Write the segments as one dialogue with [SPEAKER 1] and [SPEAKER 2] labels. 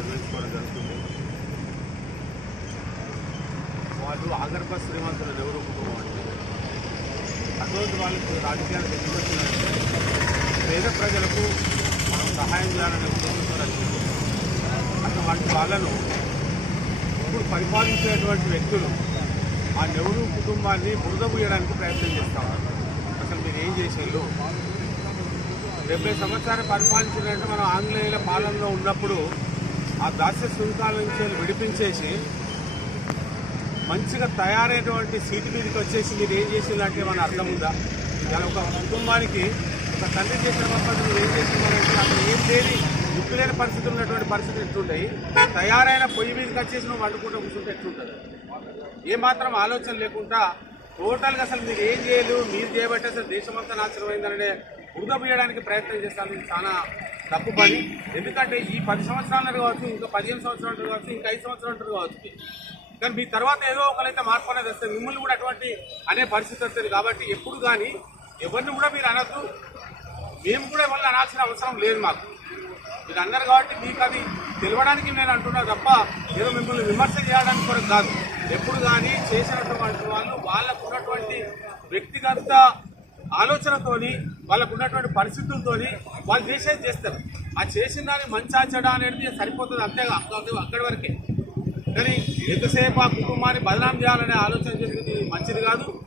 [SPEAKER 1] నిర్వహించుకోవడం జరుగుతుంది వాళ్ళు ఆగర్భ శ్రీమంతులు ఎవరు కుటుంబం అంటే అటువంటి వాళ్ళకు రాజకీయాలు ఎందుకు పేద ప్రజలకు మనం సహాయం చేయాలనే ఉద్దేశంతో వచ్చింది అటువంటి వాళ్ళను ఇప్పుడు పరిపాలించేటువంటి వ్యక్తులు ఆ నెహ్రూ కుటుంబాన్ని బురద పూయడానికి ప్రయత్నం చేస్తారు అసలు మీరు ఏం చేసేళ్ళు డెబ్బై సంవత్సరాలు పరిపాలించినట్టు మనం ఆంగ్లేయుల పాలనలో ఉన్నప్పుడు ఆ దాస్య సుంకాల నుంచి విడిపించేసి మంచిగా తయారైనటువంటి సీటు మీదకి వచ్చేసి మీరు ఏం చేసిందంటే మన అర్థం ఉందా? ఇవాళ ఒక కుటుంబానికి ఒక తండ్రి చేసిన పద్ధతి మీరు ఏం చేస్తున్నారంటే అక్కడ ఏం లేని దిక్కు లేని పరిస్థితి ఉన్నటువంటి పరిస్థితి ఎట్లుంటాయి? తయారైన పొయ్యి మీదకి వచ్చేసి నువ్వు వండుకుంటూ కూర్చుంటే ఎట్లుంటుంది? ఏమాత్రం ఆలోచన లేకుండా టోటల్గా అసలు మీరు ఏం చేయలేదు మీరు చేయబట్టి అసలు దేశమంతా నాశనం అయిందనే ప్రయత్నం చేస్తాను. మీకు చాలా తప్పు పని. ఎందుకంటే ఈ పది సంవత్సరాలు కావచ్చు ఇంకా పదిహేను సంవత్సరాలు కావచ్చు ఇంకా ఐదు సంవత్సరాలు కావచ్చు. కానీ మీ తర్వాత ఏదో ఒకరైతే మార్పు అనేది వస్తుంది మిమ్మల్ని కూడా అటువంటి అనే పరిస్థితి వస్తుంది కాబట్టి ఎప్పుడు కానీ ఎవరిని కూడా మీరు అనొద్దు. మేము కూడా ఎవరిని అనాల్సిన అవసరం లేదు మాకు. మీరు అన్నారు కాబట్టి మీకు అది తెలవడానికి నేను అంటున్నా తప్ప ఏదో మిమ్మల్ని విమర్శ చేయడానికి కూడా కాదు. ఎప్పుడు కానీ చేసినటువంటి వాళ్ళు వాళ్ళకు ఉన్నటువంటి వ్యక్తిగత ఆలోచనతోని వాళ్ళకు ఉన్నటువంటి పరిస్థితులతోని వాళ్ళు చేసేది చేస్తారు. ఆ చేసిన దాన్ని మంచి చెడా అనేది సరిపోతుంది అంతే అక్క- అక్కడి వరకే. కానీ ఎంతసేపు ఆ కుటుంబాన్ని బదనాం చేయాలనే ఆలోచన చేసేది మంచిది కాదు.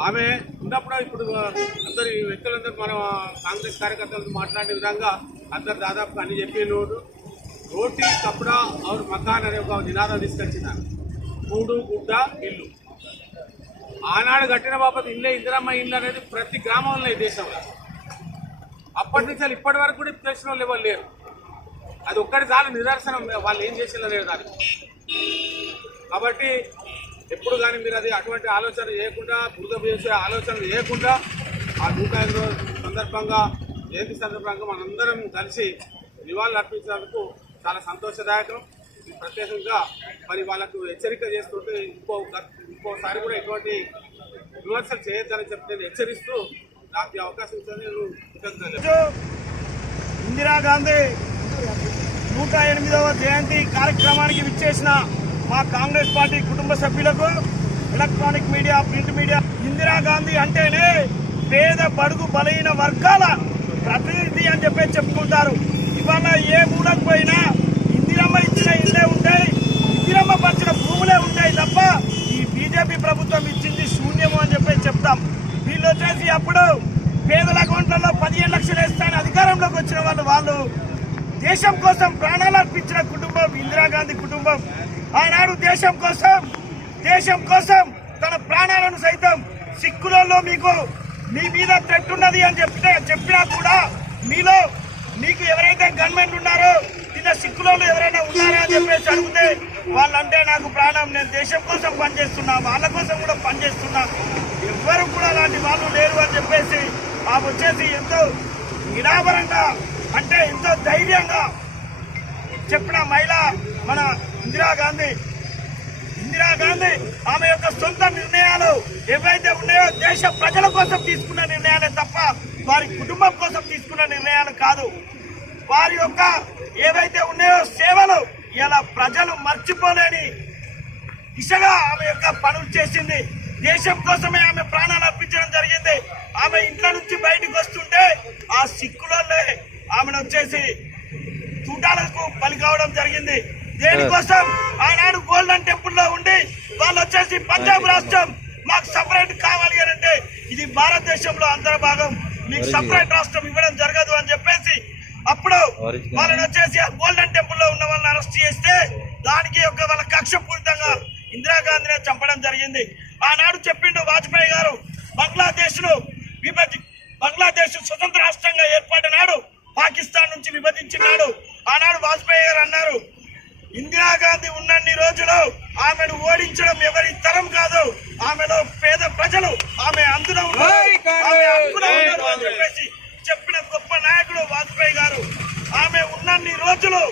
[SPEAKER 1] ఆమె ఉన్నప్పుడు ఇప్పుడు అందరి వ్యక్తులందరూ మనం కాంగ్రెస్ కార్యకర్తలతో మాట్లాడే విధంగా అందరు దాదాపు అన్ని చెప్పినోడు. రోటీ కప్పుడా ఆరు మకాన్ అనే ఒక నినాదం తీసుకొచ్చినారు మూడు గుడ్డ ఇల్లు. ఆనాడు కట్టిన బాపతి ఇల్లే ఇందిరమ్మ ఇల్లు అనేది ప్రతి గ్రామంలో ఈ దేశంలో అప్పటి నుంచి వాళ్ళు ఇప్పటి వరకు కూడా తెలిసిన వాళ్ళు ఎవరు లేరు. అది ఒక్కటి చాలా నిదర్శనం. వాళ్ళు ఏం చేసిందో లేదు దానికి కాబట్టి ఎప్పుడు కానీ మీరు అది అటువంటి ఆలోచన చేయకుండా బురద చేసే ఆలోచన చేయకుండా ఆ నూట సందర్భంగా జయంతి సందర్భంగా మనందరం కలిసి నివాళులు అర్పించినందుకు చాలా సంతోషదాయకం. ప్రత్యేకంగా మరి వాళ్ళకు హెచ్చరిక చేస్తుంటే ఇంకో ఇంకోసారి కూడా ఎటువంటి విమర్శలు చేయొద్దని చెప్పి నేను హెచ్చరిస్తూ నాకు ఈ అవకాశం ఇచ్చింది నేను కృతజ్ఞతలు
[SPEAKER 2] ఇందిరాగాంధీ నూట ఎనిమిదవ జయంతి కార్యక్రమానికి విచ్చేసిన మా కాంగ్రెస్ పార్టీ కుటుంబ సభ్యులకు electronic media print media Indira Gandhi అంటేనే పేద బడుగు బలహీన వర్గాల ప్రతినిధి అని చెప్పి చెప్పుకుంటారు. ఇవాళ ఏ మూలకు పోయినా ఇందిరమ్మ ఇచ్చిన ఇల్లే ఉంటాయి. ఇందిరమ్మ పరిచిన భూములే ఉంటాయి తప్ప ఈ బీజేపీ ప్రభుత్వం ఇచ్చింది శూన్యము అని చెప్పి చెప్తాం. వీళ్ళు వచ్చేసి అప్పుడు పేదల అకౌంట్లలో పదిహేను లక్షలు వేస్తాను అధికారంలోకి వచ్చిన వాళ్ళు వాళ్ళు. దేశం కోసం ప్రాణాలు అర్పించిన కుటుంబం ఇందిరాగాంధీ కుటుంబం. ఆనాడు దేశం కోసం దేశం కోసం తన ప్రాణాలను సైతం సిక్కులలో మీకు మీ మీద థ్రెట్ ఉన్నది అని చెప్పిన చెప్పినా కూడా మీలో మీకు ఎవరైతే గవర్నమెంట్ ఉన్నారో కింద ఎవరైనా ఉన్నారా అని చెప్పేసి అడిగితే వాళ్ళంటే నాకు ప్రాణం నేను దేశం కోసం పనిచేస్తున్నా వాళ్ళ కోసం కూడా పనిచేస్తున్నా. ఎవ్వరు కూడా అలాంటి వాళ్ళు లేరు అని చెప్పేసి మాకు వచ్చేసి ఎంతో నిరాభరంగా అంటే ఎంతో ధైర్యంగా చెప్పిన మహిళ మన ఇందిరాగాంధీ ఇందిరాగాంధీ ఆమె యొక్క సొంత నిర్ణయాలు ఏవైతే ఉన్నాయో దేశ ప్రజల కోసం తీసుకున్న నిర్ణయాలే తప్ప వారి కుటుంబం కోసం తీసుకున్న నిర్ణయాలు కాదు. వారి యొక్క ఏవైతే ఉన్నాయో సేవలు ఇలా ప్రజలు మర్చిపోలేని దిశగా ఆమె యొక్క పనులు చేసింది. దేశం కోసమే ఆమె ప్రాణాలు అర్పించడం జరిగింది. ఆమె ఇంట్లో నుంచి బయటకు వస్తుంటే ఆ సిక్కులలో ఆమెను వచ్చేసి చూడాలకు బలి కావడం జరిగింది. దేనికోసం? ఆనాడు గోల్డెన్ టెంపుల్లో ఉండి వాళ్ళు వచ్చేసి పంజాబ్ రాష్ట్రం మాకు సపరేట్ కావాలి అని అంటే ఇది భారతదేశంలో అంతర్భాగం మీకు సపరేట్ రాష్ట్రం ఇవ్వడం జరగదు అని చెప్పేసి అప్పుడు వాళ్ళని వచ్చేసి గోల్డెన్ టెంపుల్లో ఉన్న వాళ్ళని అరెస్ట్ చేస్తే దానికి ఒక వాళ్ళ కక్ష పూరితంగా ఇందిరాగాంధీని చంపడం జరిగింది. ఆనాడు చెప్పిండు వాజ్పేయి గారు బంగ్లాదేశ్ను విభజి బంగ్లాదేశ్ స్వతంత్ర రాష్ట్రంగా ఏర్పడినాడు పాకిస్తాన్ నుంచి విభజించినాడు ఆనాడు వాజ్పేయి గారు అన్నారు ఇందిరాగాంధీ ఉన్నన్ని రోజులు ఆమెను ఓడించడం ఎవరి తరం కాదు. ఆమెలో పేద ప్రజలు ఆమె అందులో ఉన్నారు. ఆమె హక్కున ఉన్నారు అని చెప్పేసి చెప్పిన గొప్ప నాయకుడు వాజ్పేయి గారు ఆమె ఉన్నన్ని రోజులు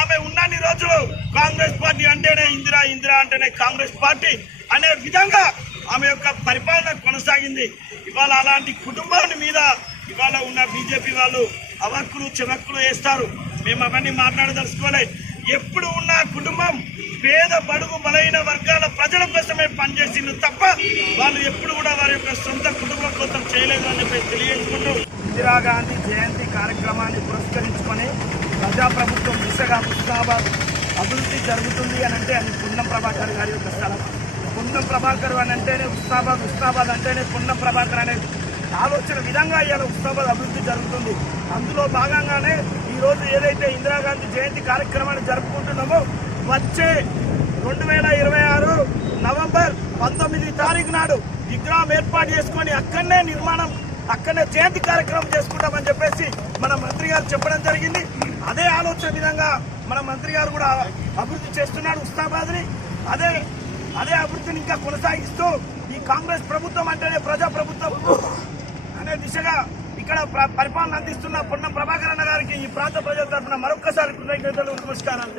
[SPEAKER 2] ఆమె ఉన్నన్ని రోజులు కాంగ్రెస్ పార్టీ అంటేనే ఇందిరా అంటేనే కాంగ్రెస్ పార్టీ అనే విధంగా ఆమె యొక్క పరిపాలన కొనసాగింది. ఇవాళ అలాంటి కుటుంబాన్ని మీద ఇవాళ ఉన్న బీజేపీ వాళ్ళు అవక్కులు చెవక్కులు వేస్తారు. మేము అవన్నీ మాట్లాడదలుచుకోలే. ఎప్పుడు ఉన్న కుటుంబం పేద బడుగు బలైన వర్గాల ప్రజల కోసమే పనిచేసింది తప్ప వాళ్ళు ఎప్పుడు కూడా వారి యొక్క సొంత కుటుంబం కోసం చేయలేదు అని చెప్పి తెలియజేసుకుంటూ ఇందిరాగాంధీ జయంతి కార్యక్రమాన్ని పురస్కరించుకొని ప్రజాప్రభుత్వం దిశగా ముస్తాబాద్ అభివృద్ధి జరుగుతుంది అని అంటే అది పున్నం ప్రభాకర్ గారి యొక్క స్థలం. పున్నం ప్రభాకర్ అని అంటేనే ఉస్తాబాద్ ఉస్తాబాద్ అంటేనే పున్నం ప్రభాకర్ అనేది ఆలోచన విధంగా ఇవాళ ఉస్తాబాద్ అభివృద్ధి జరుగుతుంది. అందులో భాగంగానే ఈరోజు ఏదైతే ఇందిరాగాంధీ జయంతి కార్యక్రమాన్ని జరుపుకుంటున్నామో వచ్చే రెండు వేల ఇరవై ఆరు నవంబర్ పంతొమ్మిది తారీఖు నాడు విగ్రహం ఏర్పాటు చేసుకొని అక్కడనే నిర్మాణం అక్కడనే జయంతి కార్యక్రమం చేసుకుంటామని చెప్పేసి మన మంత్రి గారు చెప్పడం జరిగింది. అదే ఆలోచన విధంగా మన మంత్రి గారు కూడా అభివృద్ధి చేస్తున్నాడు ఉస్తాబాద్ని అదే అదే అభివృద్ధిని ఇంకా కొనసాగిస్తూ ఈ కాంగ్రెస్ ప్రభుత్వం అంటేనే ప్రజా ప్రభుత్వం అనే దిశగా ఇక్కడ పరిపాలన అందిస్తున్న పొన్నం ప్రభాకర్ అన్న గారికి ఈ ప్రాంత ప్రజల తరఫున మరొక్కసారి కృతజ్ఞతలు నమస్కారాలు.